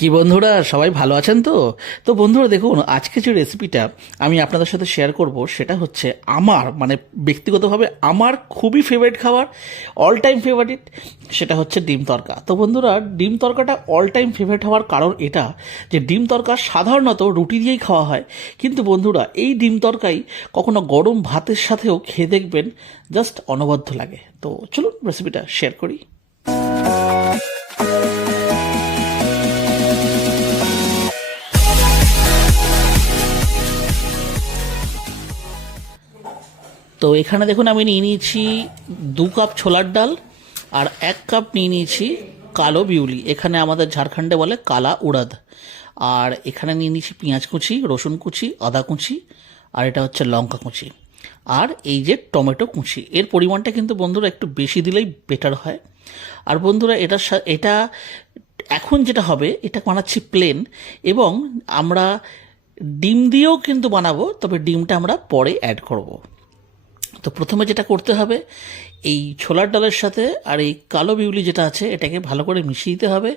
কি বন্ধুরা, সবাই ভালো আছেন তো? তো বন্ধুরা দেখুন, আজকে যে রেসিপিটা আমি আপনাদের সাথে শেয়ার করব সেটা হচ্ছে আমার ব্যক্তিগতভাবে আমার খুবই ফেভারিট খাবার, অল টাইম ফেভারিট। সেটা হচ্ছে ডিম তড়কা। তো বন্ধুরা, ডিম তড়কাটা অল টাইম ফেভারিট হওয়ার কারণ এটা যে ডিম তড়কা সাধারণত রুটি দিয়েই খাওয়া হয়, কিন্তু বন্ধুরা এই ডিম তড়কাই কখনো গরম ভাতের সাথেও খেয়ে দেখবেন, জাস্ট অনবদ্য লাগে। তো চলুন রেসিপিটা শেয়ার করি। তো এখানে দেখুন, আমি নিয়ে নিয়েছি 2 কাপ ছোলার ডাল, আর 1 কাপ নিয়ে নিয়েছি কালো বিউলি, এখানে আমাদের ঝাড়খণ্ডে বলে কালা উড়াদ। আর এখানে নিয়ে নিয়েছি পেঁয়াজ কুচি, রসুন কুচি, আদা কুচি, আর এটা হচ্ছে লঙ্কা কুচি, আর এই যে টমেটো কুচি। এর পরিমাণটা কিন্তু বন্ধুরা একটু বেশি দিলেই বেটার হয়। আর বন্ধুরা এটা এখন যেটা হবে, এটা বানাচ্ছি প্লেন, এবং আমরা ডিম দিয়েও কিন্তু বানাবো, তবে ডিমটা আমরা পরে অ্যাড করব। তো প্রথমে যেটা করতে হবে, এই ছোলার ডালের সাথে আর এই কালো বিউলি যেটা আছে এটাকে ভালো করে মিশিয়ে দিতে হবে,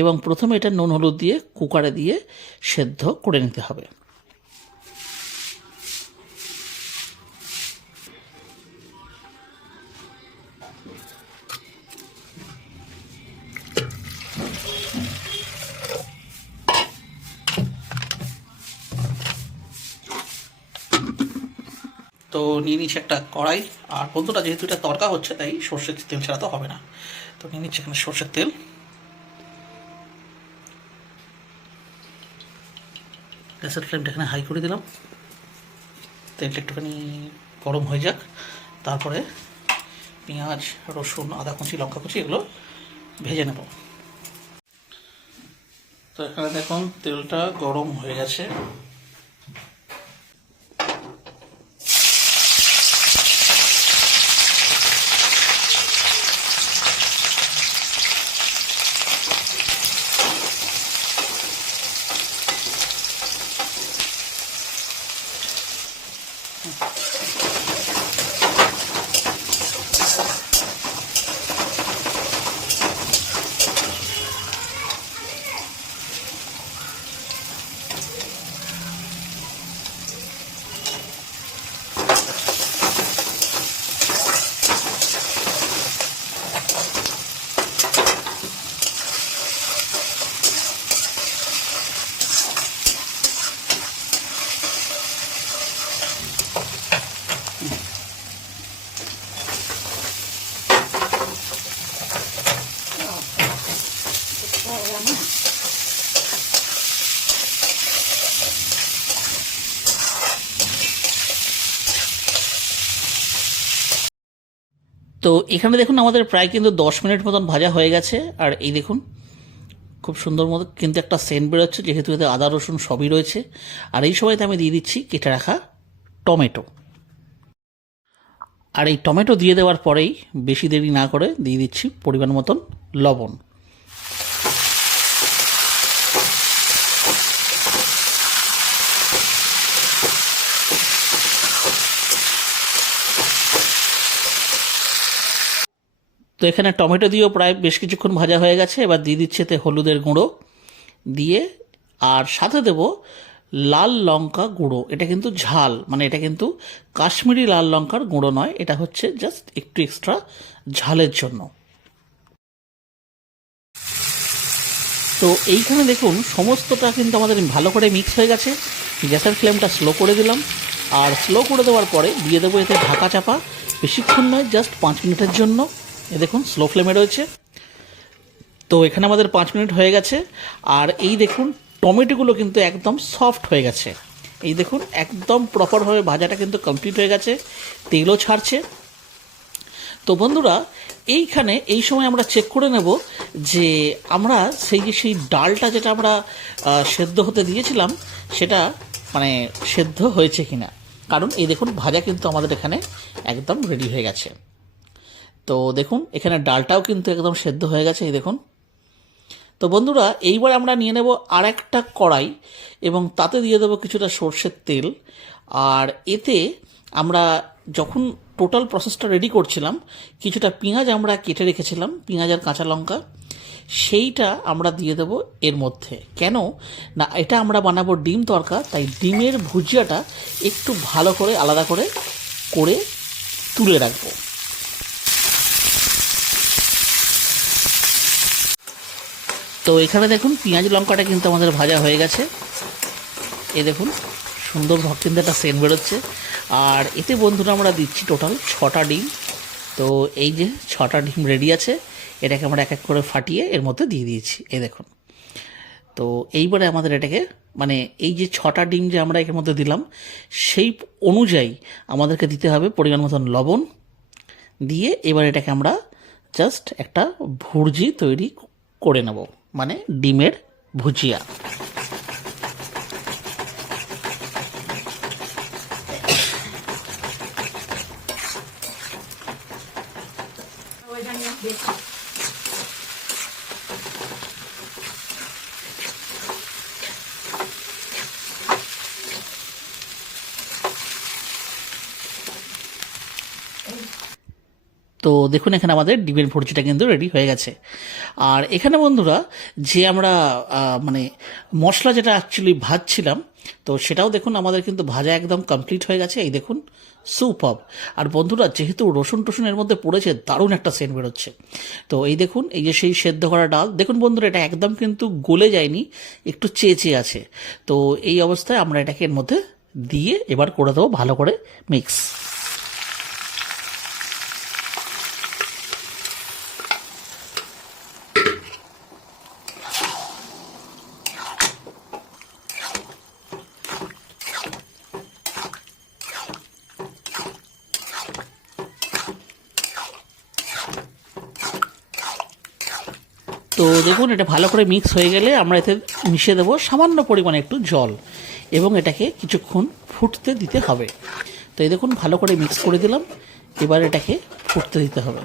এবং প্রথমে এটা নুন হলুদ দিয়ে কুকারে দিয়ে সেদ্ধ করে নিতে হবে। তো নিয়ে নিচ্ছি একটা কড়াই, আর বন্ধুরা যেহেতু এটা তড়কা হচ্ছে তাই সর্ষের তেল ছাড়া তো হবে না। তো নিয়ে নিচ্ছি এখানে সর্ষের তেল। গ্যাসের ফ্লেমটা এখানে হাই করে দিলাম। তেলটা একটুখানি গরম হয়ে যাক, তারপরে পেঁয়াজ, রসুন, আদা কুচি, লঙ্কা কুচি এগুলো ভেজে নেব। তো এখানে দেখুন তেলটা গরম হয়ে গেছে। তো এখানে দেখুন আমাদের প্রায় কিন্তু 10 মিনিট মতন ভাজা হয়ে গেছে, আর এই দেখুন খুব সুন্দর মতো কিন্তু একটা সেন্ট বেরোচ্ছে, যেহেতু এতে আদা রসুন সবই রয়েছে। আর এই সময়তে আমি দিয়ে দিচ্ছি কেটে রাখা টমেটো। আর এই টমেটো দিয়ে দেওয়ার পরেই বেশি দেরি না করে দিয়ে দিচ্ছি পরিমাণ মতন লবণ। তো এখানে টমেটো দিয়েও প্রায় বেশ কিছুক্ষণ ভাজা হয়ে গেছে। এবার দিয়ে দিচ্ছে এতে হলুদের গুঁড়ো দিয়ে, আর সাথে দেব লাল লঙ্কা গুঁড়ো। এটা কিন্তু ঝাল, এটা কিন্তু কাশ্মীরি লাল লঙ্কার গুঁড়ো নয়, এটা হচ্ছে জাস্ট একটু এক্সট্রা ঝালের জন্য। তো এইখানে দেখুন সমস্তটা কিন্তু আমাদের ভালো করে মিক্স হয়ে গেছে। গ্যাসের ফ্লেমটা স্লো করে দিলাম, আর স্লো করে দেওয়ার পরে দিয়ে দেবো এতে ঢাকা চাপা। বেশিক্ষণ নয়, জাস্ট 5 মিনিটের জন্য। এ দেখুন স্লো ফ্লেমে রয়েছে। তো এখানে আমাদের 5 মিনিট হয়ে গেছে, আর এই দেখুন টমেটোগুলো কিন্তু একদম সফট হয়ে গেছে। এই দেখুন একদম প্রপারভাবে ভাজাটা কিন্তু কমপ্লিট হয়ে গেছে, তেলও ছাড়ছে। তো বন্ধুরা এইখানে এই সময় আমরা চেক করে নেব যে আমরা সেই ডালটা যেটা আমরা সেদ্ধ হতে দিয়েছিলাম সেটা সেদ্ধ হয়েছে কিনা। কারণ এই দেখুন ভাজা কিন্তু আমাদের এখানে একদম রেডি হয়ে গেছে। তো দেখুন এখানে ডালটাও কিন্তু একদম সেদ্ধ হয়ে গেছে, এই দেখুন। তো বন্ধুরা এইবার আমরা নিয়ে নেব আর একটা কড়াই, এবং তাতে দিয়ে দেবো কিছুটা সর্ষের তেল। আর এতে আমরা যখন টোটাল প্রসেসটা রেডি করছিলাম, কিছুটা পেঁয়াজ আমরা কেটে রেখেছিলাম, পেঁয়াজ আর কাঁচা লঙ্কা, সেইটা আমরা দিয়ে দেব এর মধ্যে। কেন না, এটা আমরা বানাবো ডিম তড়কা, তাই ডিমের ভুজিয়াটা একটু ভালো করে আলাদা করে করে তুলে রাখবো। তো এখানে দেখুন পেঁয়াজ লঙ্কাটা কিন্তু আমাদের ভাজা হয়ে গেছে। এ দেখুন সুন্দর কিন্তু একটা সেন্ট বেরোচ্ছে। আর এতে বন্ধুরা আমরা দিচ্ছি টোটাল 6টা ডিম। তো এই যে 6টা ডিম রেডি আছে, এটাকে আমরা এক এক করে ফাটিয়ে এর মধ্যে দিয়ে দিয়েছি। এই দেখুন। তো এইবারে আমাদের এটাকে মানে এই যে 6টা ডিম যে আমরা এর মধ্যে দিলাম, সেই অনুযায়ী আমাদেরকে দিতে হবে পরিমাণ মতন লবণ দিয়ে। এবার এটাকে আমরা জাস্ট একটা ভুর্জি তৈরি করে নেব, মানে ডিমের ভুজিয়া। তো দেখুন এখানে আমাদের ডিমের ভুর্জিটা কিন্তু রেডি হয়ে গেছে। আর এখানে বন্ধুরা যে আমরা মানে মশলা যেটা অ্যাকচুয়ালি ভাজছিলাম, তো সেটাও দেখুন আমাদের কিন্তু ভাজা একদম কমপ্লিট হয়ে গেছে। এই দেখুন সুপার। আর বন্ধুরা যেহেতু রসুন টসুনের মধ্যে পড়েছে, দারুণ একটা সেন্ট বেরোচ্ছে। তো এই দেখুন এই যে সেই সেদ্ধ করা ডাল, দেখুন বন্ধুরা এটা একদম কিন্তু গলে যায়নি, একটু চেয়ে আছে। তো এই অবস্থায় আমরা এটাকে এর মধ্যে দিয়ে এবার করে দেবো ভালো করে মিক্স। তো দেখুন এটা ভালো করে মিক্স হয়ে গেলে আমরা এতে মিশিয়ে দেবো সামান্য পরিমাণে একটু জল, এবং এটাকে কিছুক্ষণ ফুটতে দিতে হবে। তো এই দেখুন ভালো করে মিক্স করে দিলাম, এবার এটাকে ফুটতে দিতে হবে।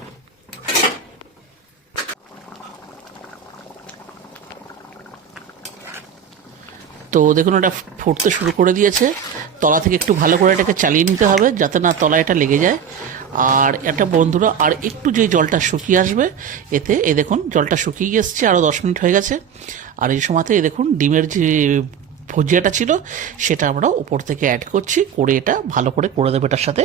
তো দেখুন এটা ফুটতে শুরু করে দিয়েছে। তলা থেকে একটু ভালো করে এটাকে চালিয়ে নিতে হবে যাতে না তলা এটা লেগে যায়। আর এটা বন্ধুরা আর একটু যেই জলটা শুকিয়ে আসবে এতে, এই দেখুন জলটা শুকিয়ে এসছে, আরও 10 মিনিট হয়ে গেছে। আর এই সময়তে এই দেখুন ডিমের যে ভুজিয়াটা ছিল সেটা আমরা উপর থেকে অ্যাড করছি, করে এটা ভালো করে দেবো এটার সাথে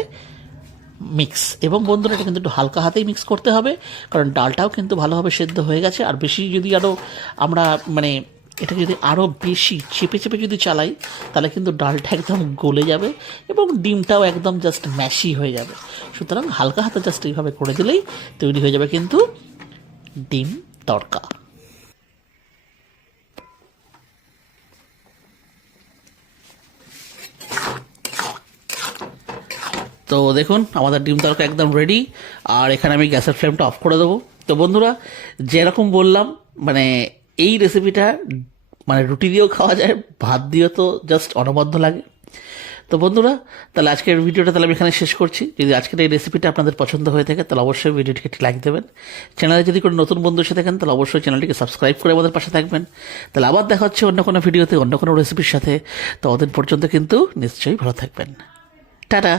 মিক্স। এবং বন্ধুরা এটা কিন্তু একটু হালকা হাতেই মিক্স করতে হবে, কারণ ডালটাও কিন্তু ভালোভাবে সেদ্ধ হয়ে গেছে। আর বেশি যদি আরও আমরা মানে এটা যদি আরও বেশি চেপে চেপে যদি চালাই, তাহলে কিন্তু ডালটা একদম গলে যাবে এবং ডিমটাও একদম জাস্ট ম্যাশি হয়ে যাবে। সুতরাং হালকা হাতে জাস্ট এইভাবে করে দিলেই তৈরি হয়ে যাবে কিন্তু ডিম তড়কা। তো দেখুন আমাদের ডিম তড়কা একদম রেডি। আর এখানে আমি গ্যাসের ফ্লেমটা অফ করে দেবো। তো বন্ধুরা যেরকম বললাম, মানে এই রেসিপিটা মানে রুটি দিয়েও খাওয়া যায়, ভাত দিয়েও তো জাস্ট অনবদ্য লাগে। তো বন্ধুরা তাহলে আজকের ভিডিওটা তাহলে আমি এখানে শেষ করছি। যদি আজকের এই রেসিপিটা আপনাদের পছন্দ হয়ে থাকে তাহলে অবশ্যই ভিডিওটিকে একটি লাইক দেবেন। চ্যানেলে যদি কোনো নতুন বন্ধু এসে থাকেন তাহলে অবশ্যই চ্যানেলটিকে সাবস্ক্রাইব করে আমাদের পাশে থাকবেন। তাহলে আবার দেখা হচ্ছে অন্য কোনো ভিডিওতে অন্য কোনো রেসিপির সাথে। তো ওদের পর্যন্ত কিন্তু নিশ্চয়ই ভালো থাকবেন। টাটা।